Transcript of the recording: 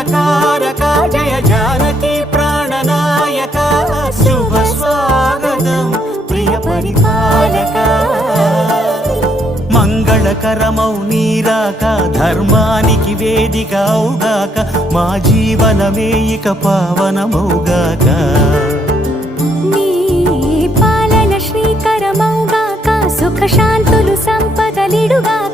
సంపదకారక జయ జానకి ప్రాణనాయక శుభ స్వాగతం ప్రియ పరిపాలక మంగళకరమౌ నీరాక ధర్మానికి వేదిక అవుగాక మా జీవనమే ఇక పావనమౌగాక నీ పాలన శ్రీకరమౌగాక సుఖ శాంతులు సంపదలిడుగాక